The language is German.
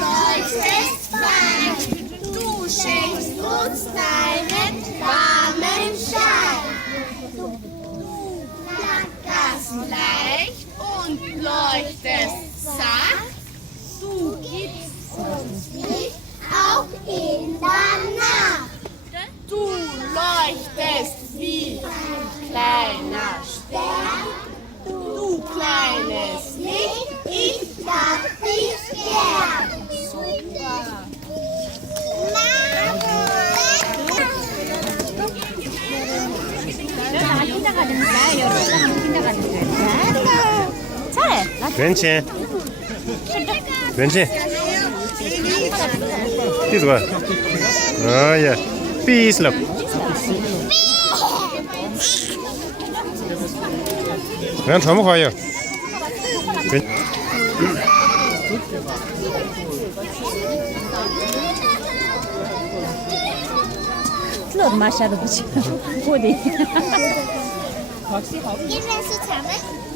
Leuchtest fein, du schenkst uns deinen warmen Schein. Du flackerst leicht und leuchtest sacht, du gibst uns Licht auch in der Nacht. Du leuchtest wie ein kleiner Stern, du kleines Licht, ich mag dich gern. Super. 왼치 왼치 đi rồi yeah peace love 그냥 더 먹어요 Lượt mà sao được chứ? Vui đi. Gehen wir ins Zusammen?